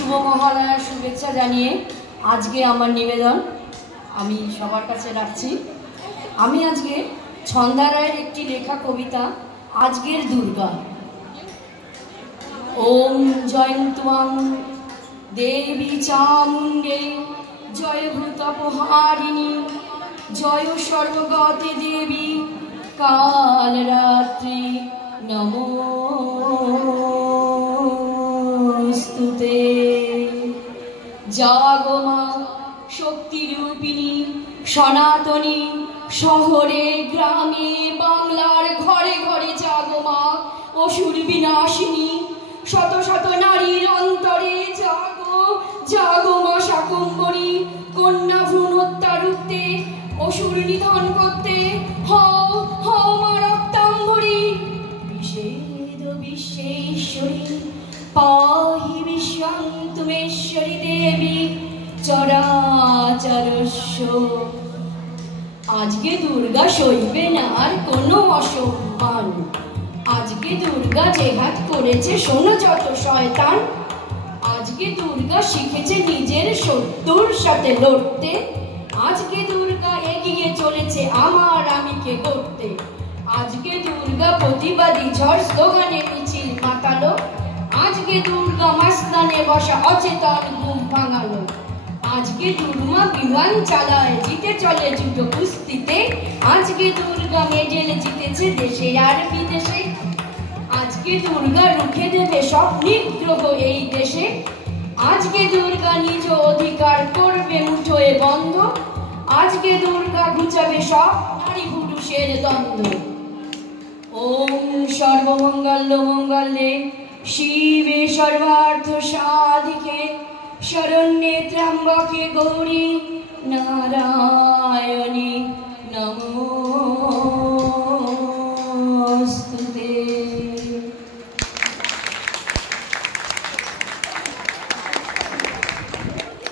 শুভ মহালয়ার শুভেচ্ছা জানিয়ে আজকে আমার নিবেদন আমি সবার কাছে রাখছি। আমি আজকে ছন্দা রায়ের একটি লেখা কবিতা আজকের দুর্গা। ওম জয়ন্ত্বাং দেবী চামুণ্ডে জয় ভূতপহারিণী জয় সর্বগতে দেবী কালরাত্রি নমস্তুতে। জাগো মা শক্তিরূপিণী সনাতনী, শহরে গ্রামে বাংলার ঘরে ঘরে জাগো মা অসুর বিনাশিনী। শত শত নারীর অন্তরে জাগো জাগো মা শাকম্ভরী, কন্যা ভ্রূণ হত্যা রুখতে অসুর নিধন করতে হও হও মা রক্তাম্বরী। বিশেদ বিশ্বেশ্বরী পাহি বিশ্বং তুমেশ্বরী দেবী চরাচরস্য। আজকে দুর্গা সইবে না আর কোনো অসম্মান। আজকে দুর্গা জেহাদ করেছে শোনো যত শয়তান। আজকে দুর্গা শিখেছে নিজের শত্রুর সাথে লড়তে। আজকে দুর্গা এগিয়ে চলেছে আমার আমিকে করতে। আজকে দুর্গা প্রতিবাদী ঝড় স্লোগানে মিছিল মাতালো। আজকে দুর্গা মাস্তানে বসা অচেতন ঘুম ভাঙালো। আজকে দুর্গা বিমান চালায় জিতে চলে জুটো কুস্তিতে। আজকে দুর্গা মেডেল জিতেছে দেশে আর বিদেশে। আজকে দুর্গা রুখে দেবে সব নিগ্রহ এই দেশে। আজকে দুর্গা নিজ অধিকার করবে মুঠোয় বন্ধ। আজকে দুর্গা ঘুচাবে সব নারী পুরুষের দ্বন্দ্ব। ওম সর্বমঙ্গল মঙ্গলে শিবে সর্বার্থ সাধিকে শরণ্যে ত্র্যম্বকে গৌরী নারায়ণী নমো।